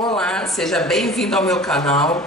Olá, seja bem-vindo ao meu canal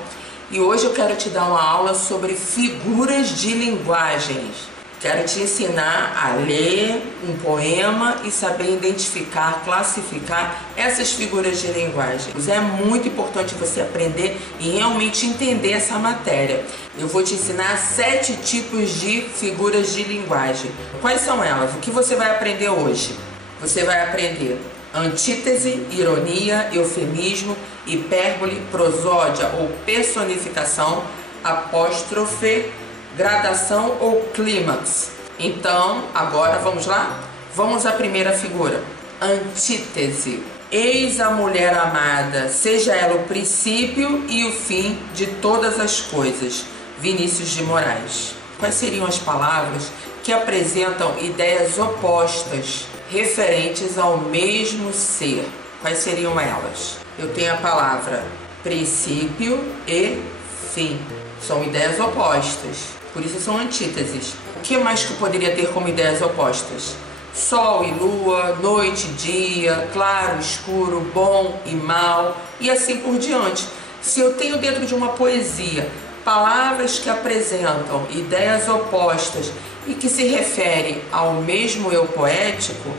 e hoje eu quero te dar uma aula sobre figuras de linguagens. Quero te ensinar a ler um poema e saber identificar, classificar essas figuras de linguagem. É muito importante você aprender e realmente entender essa matéria. Eu vou te ensinar 7 tipos de figuras de linguagem. Quais são elas? O que você vai aprender hoje? Você vai aprender antítese, ironia, eufemismo, hipérbole, prosódia ou personificação, apóstrofe, gradação ou clímax. Então, agora vamos lá? Vamos à primeira figura. Antítese. Eis a mulher amada, seja ela o princípio e o fim de todas as coisas. Vinícius de Moraes. Quais seriam as palavras que apresentam ideias opostas referentes ao mesmo ser? Quais seriam elas? Eu tenho a palavra princípio e fim. São ideias opostas, por isso são antíteses. O que mais que eu poderia ter como ideias opostas? Sol e lua, noite e dia, claro, escuro, bom e mal, e assim por diante. Se eu tenho dentro de uma poesia palavras que apresentam ideias opostas e que se referem ao mesmo eu poético,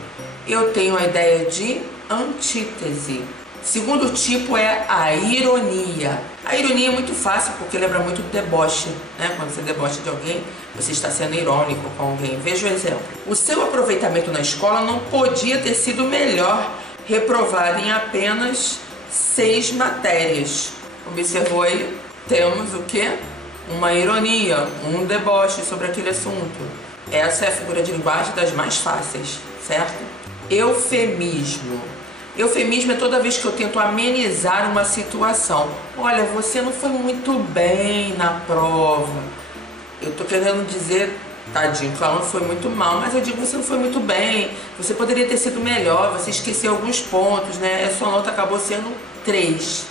eu tenho a ideia de antítese. Segundo tipo é a ironia. A ironia é muito fácil porque lembra muito do deboche, né? Quando você debocha de alguém, você está sendo irônico com alguém. Veja o exemplo. O seu aproveitamento na escola não podia ter sido melhor, reprovado em apenas 6 matérias. Observou aí? Temos o que? Uma ironia, um deboche sobre aquele assunto. Essa é a figura de linguagem das mais fáceis, certo? Eufemismo. Eufemismo é toda vez que eu tento amenizar uma situação. Olha, você não foi muito bem na prova. Eu tô querendo dizer, tadinho, que ela não foi muito mal, mas eu digo, você não foi muito bem. Você poderia ter sido melhor, você esqueceu alguns pontos, né? A sua nota acabou sendo 3.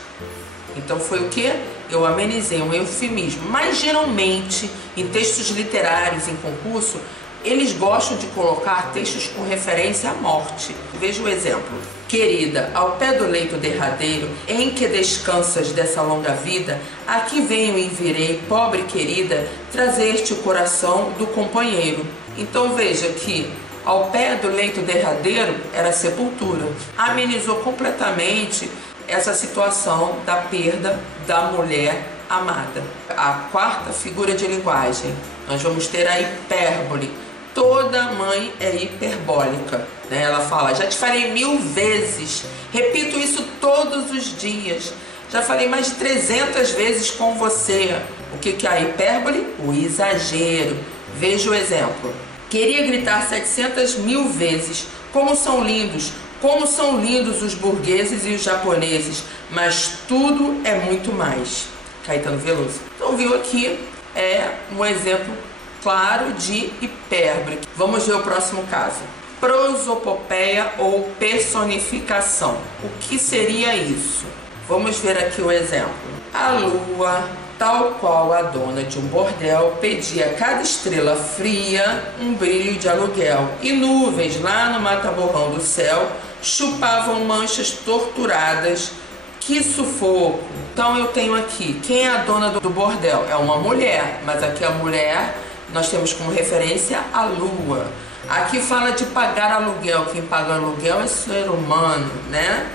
Então foi o que? Eu amenizei, um eufemismo. Mas geralmente, em textos literários, em concurso, eles gostam de colocar textos com referência à morte. Veja o exemplo. Querida, ao pé do leito derradeiro, em que descansas dessa longa vida, aqui venho e virei, pobre querida, trazer-te o coração do companheiro. Então veja que ao pé do leito derradeiro era a sepultura. Amenizou completamente essa situação da perda da mulher amada. A quarta figura de linguagem, nós vamos ter a hipérbole. Toda mãe é hiperbólica, né? Ela fala, já te falei 1000 vezes, repito isso todos os dias, já falei mais de 300 vezes com você. O que é a hipérbole? O exagero. Veja o exemplo. Queria gritar 700.000 vezes, como são lindos os burgueses e os japoneses, mas tudo é muito mais. Caetano Veloso. Então viu aqui, é um exemplo claro de hipérbole. Vamos ver o próximo caso. Prosopopeia ou personificação. O que seria isso? Vamos ver aqui o exemplo. A lua, tal qual a dona de um bordel, pedia a cada estrela fria um brilho de aluguel, e nuvens lá no mata-borrão do céu chupavam manchas torturadas. Que sufoco! Então eu tenho aqui, quem é a dona do bordel? É uma mulher, mas aqui a mulher nós temos como referência a lua. Aqui fala de pagar aluguel, quem paga aluguel é ser humano, né?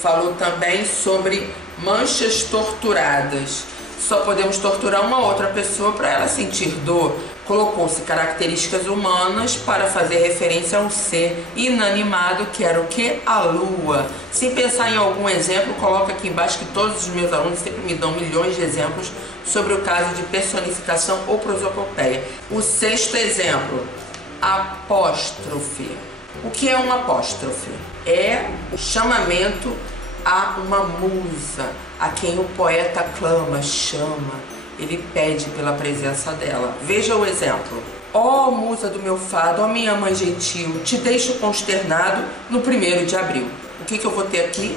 Falou também sobre manchas torturadas. Só podemos torturar uma outra pessoa para ela sentir dor. Colocou-se características humanas para fazer referência a um ser inanimado, que era o que? A lua. Se pensar em algum exemplo, coloca aqui embaixo, que todos os meus alunos sempre me dão milhões de exemplos sobre o caso de personificação ou prosopopeia. O 6º exemplo, apóstrofe. O que é um apóstrofe? É chamamento a uma musa, a quem o poeta clama, chama. Ele pede pela presença dela. Veja o exemplo. Ó musa do meu fado, ó minha mãe gentil, te deixo consternado no 1º de abril. O que eu vou ter aqui?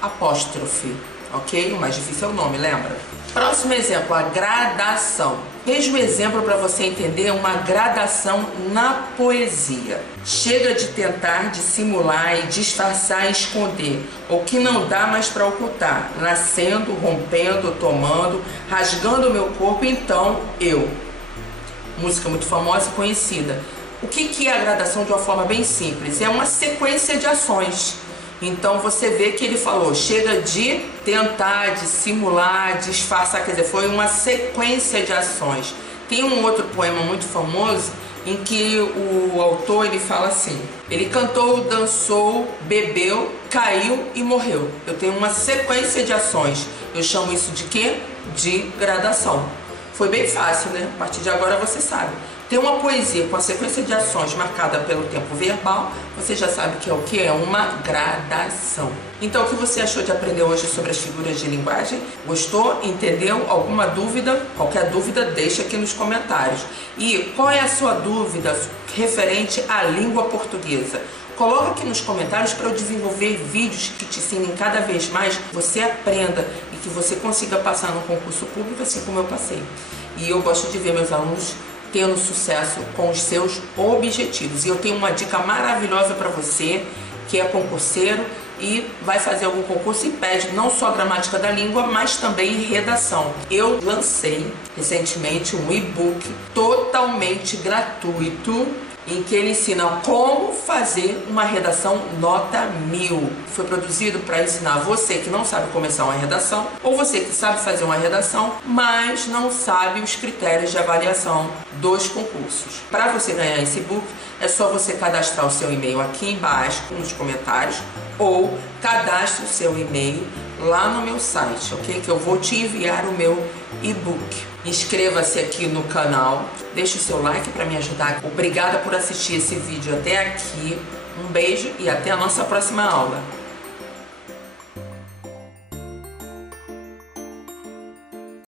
Apóstrofe. ok? O mais difícil é o nome, lembra? Próximo exemplo, a gradação. Veja o exemplo para você entender uma gradação na poesia. Chega de tentar dissimular e disfarçar e esconder o que não dá mais para ocultar, nascendo, rompendo, tomando, rasgando o meu corpo, então eu. Música muito famosa e conhecida. O que é a gradação de uma forma bem simples? É uma sequência de ações. Então você vê que ele falou, chega de tentar, dissimular, disfarçar, quer dizer, foi uma sequência de ações. Tem um outro poema muito famoso em que o autor ele fala assim, ele cantou, dançou, bebeu, caiu e morreu. Eu tenho uma sequência de ações. Eu chamo isso de quê? De gradação. Foi bem fácil, né? A partir de agora você sabe. Tem uma poesia com a sequência de ações marcada pelo tempo verbal, você já sabe que é o que? É uma gradação. Então, o que você achou de aprender hoje sobre as figuras de linguagem? Gostou? Entendeu? Alguma dúvida? Qualquer dúvida, deixa aqui nos comentários. E qual é a sua dúvida referente à língua portuguesa? Coloca aqui nos comentários para eu desenvolver vídeos que te ensinem cada vez mais, que você aprenda e que você consiga passar no concurso público assim como eu passei. E eu gosto de ver meus alunos tendo sucesso com os seus objetivos. E eu tenho uma dica maravilhosa para você que é concurseiro e vai fazer algum concurso e pede não só gramática da língua, mas também redação. Eu lancei recentemente um e-book totalmente gratuito em que ele ensina como fazer uma redação nota 1000. Foi produzido para ensinar você que não sabe começar uma redação ou você que sabe fazer uma redação, mas não sabe os critérios de avaliação dos concursos. Para você ganhar esse book, é só você cadastrar o seu e-mail aqui embaixo nos comentários ou cadastre o seu e-mail lá no meu site, ok? Que eu vou te enviar o meu e-book. Inscreva-se aqui no canal, deixe o seu like para me ajudar. Obrigada por assistir esse vídeo até aqui. Um beijo e até a nossa próxima aula.